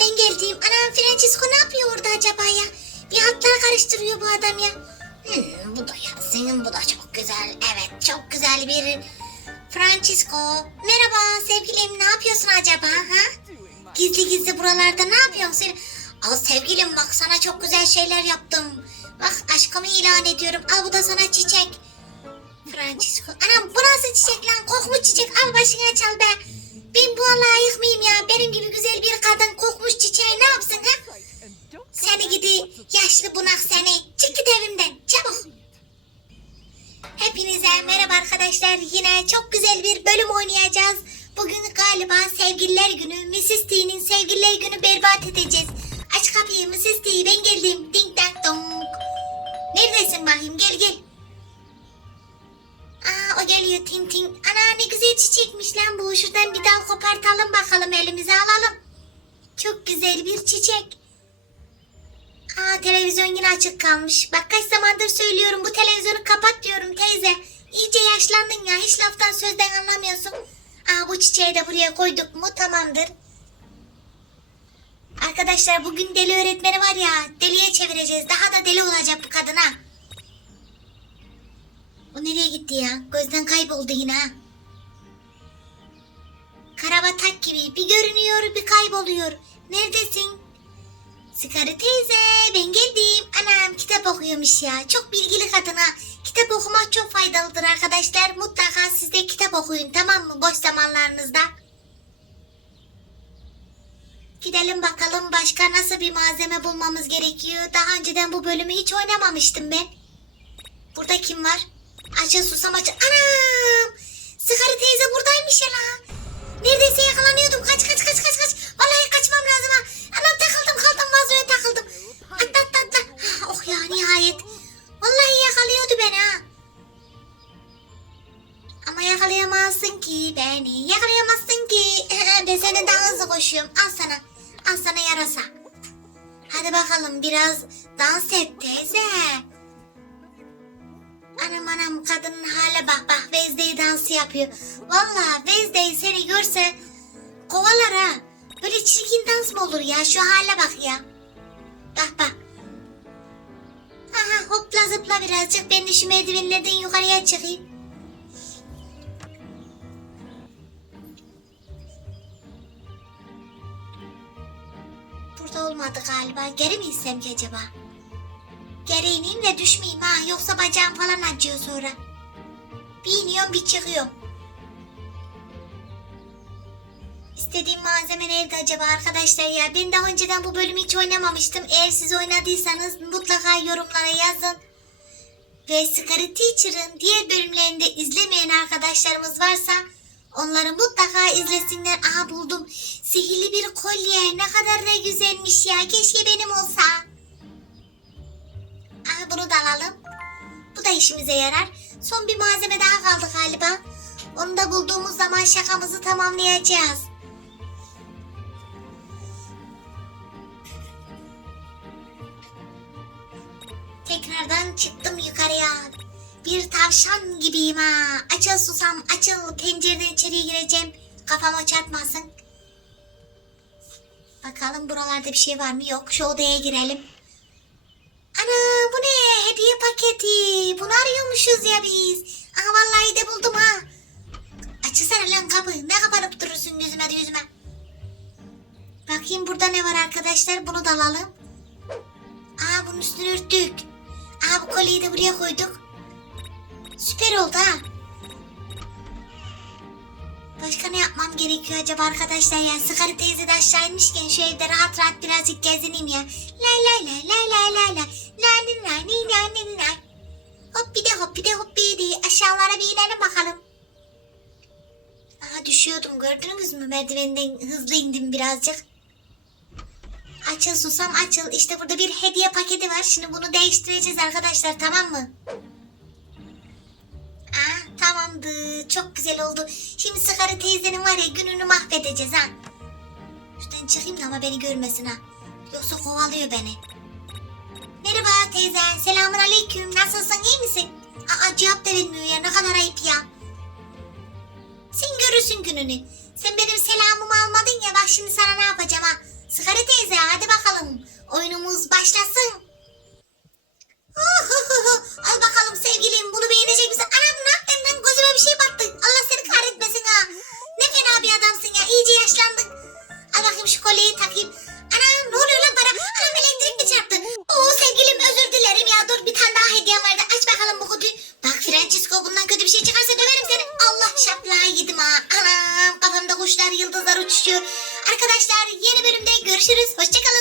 ben geldim. Anam Francisco ne yapıyor orada acaba ya? Bir hatlar karıştırıyor bu adam ya. Hmm, bu da Yasin, bu da çok güzel. Evet, çok güzel bir Francisco. Merhaba sevgilim, ne yapıyorsun acaba ha? Gizli gizli buralarda ne yapıyorsun? Al sevgilim bak sana çok güzel şeyler yaptım. Bak aşkımı ilan ediyorum. Al bu da sana çiçek. Francisco. Anam bu nasıl çiçek lan? Kokmuş çiçek. Al başına çal be. Ben bu layık mıyım ya? Benim gibi güzel bir kadın kokmuş çiçeği ne yapsın ha? Seni gidi yaşlı bunak seni. Çık git evimden çabuk. Hepinize merhaba arkadaşlar. Yine çok güzel bir bölüm oynayacağız. Bugün galiba sevgililer günü. Mrs. T'nin sevgililer günü berbat edeceğiz. Aç kapıyı Mrs. T ben geldim. Ding dang dong. Neredesin bakayım gel gel. Aa o geliyor tin tin. Çiçekmiş lan bu. Şuradan bir dal kopartalım bakalım elimize alalım. Çok güzel bir çiçek. Aa televizyon yine açık kalmış. Bak kaç zamandır söylüyorum bu televizyonu kapat diyorum teyze. İyice yaşlandın ya hiç laftan sözden anlamıyorsun. Aa bu çiçeği de buraya koyduk mu tamamdır. Arkadaşlar bugün deli öğretmeni var ya deliye çevireceğiz. Daha da deli olacak bu kadına. O nereye gitti ya? Gözden kayboldu yine ha. Bir görünüyor bir kayboluyor. Neredesin? Sıkarı teyze ben geldim. Anam kitap okuyormuş ya. Çok bilgili kadın ha. Kitap okumak çok faydalıdır arkadaşlar. Mutlaka siz de kitap okuyun tamam mı? Boş zamanlarınızda. Gidelim bakalım başka nasıl bir malzeme bulmamız gerekiyor. Daha önceden bu bölümü hiç oynamamıştım ben. Burada kim var? Açıl susam açıl. Anam! Sıkarı teyze buradaymış ya la. Neredeyse yakalanıyordum. Kaç kaç kaç kaç kaç. Vallahi kaçmam lazım ha. Anam takıldım kaldım vazoya takıldım. Atla atla atla. Ha, oh ya nihayet. Vallahi yakalıyordu beni ha. Ama yakalayamazsın ki beni. Yakalayamazsın ki. ben senden daha hızlı koşuyorum. Al sana. Al sana yarasa. Hadi bakalım biraz dans et teyze. Anam anam kadının hale bak bak Wednesday dansı yapıyor. Vallahi Wednesday seni görse kovalar ha. Böyle çirkin dans mı olur ya şu hale bak ya. Bak bak. Aha hopla zıpla birazcık ben de şu merdivenlerden yukarıya çıkayım. Burada olmadı galiba. Geri mi ki acaba? Geri ineyim de düşmeyeyim ha. Yoksa bacağım falan acıyor sonra. Bir iniyorum bir çıkıyorum. İstediğim malzeme nerede acaba arkadaşlar ya? Ben daha önceden bu bölümü hiç oynamamıştım. Eğer siz oynadıysanız mutlaka yorumlara yazın. Ve Scary Teacher'ın diğer bölümlerinde izlemeyen arkadaşlarımız varsa onları mutlaka izlesinler. Aha buldum. Sihirli bir kolye. Ne kadar da güzelmiş ya. Keşke benim olsa. Da alalım. Bu da işimize yarar. Son bir malzeme daha kaldı galiba. Onu da bulduğumuz zaman şakamızı tamamlayacağız. Tekrardan çıktım yukarıya. Bir tavşan gibiyim ha. Açıl susam açıl pencereden içeriye gireceğim. Kafama çarpmasın. Bakalım buralarda bir şey var mı? Yok. Şu odaya girelim. Ana bu ne? Hediye paketi. Bunu arıyormuşuz ya biz. Aha vallahi de buldum ha. Açılsana lan kapı. Ne kapanıp durursun yüzüme de yüzüme. Bakayım burada ne var arkadaşlar. Bunu da alalım. Aa bunun üstünü örttük. Aa bu kolyeyi de buraya koyduk. Süper oldu ha. Başka ne yapmam gerekiyor acaba arkadaşlar ya? Sıkarı teyze de aşağı inmişken şu evde rahat rahat birazcık gezineyim ya. Lay lay lay lay lay lay lay. Gördünüz mü? Merdivenden hızlı indim birazcık. Açıl susam açıl. İşte burada bir hediye paketi var. Şimdi bunu değiştireceğiz arkadaşlar tamam mı? Aa, tamamdır. Çok güzel oldu. Şimdi Sıkarı teyzenin var ya gününü mahvedeceğiz ha. Şuradan çıkayım da ama beni görmesin ha. Yoksa kovalıyor beni. Merhaba teyze. Selamun aleyküm. Nasılsın iyi misin? Aa cevap da vermiyor ya. Ne kadar ayıp ya. Sen görürsün gününü. Şimdi sana ne yapacağım ha. Görüşürüz. Hoşçakalın.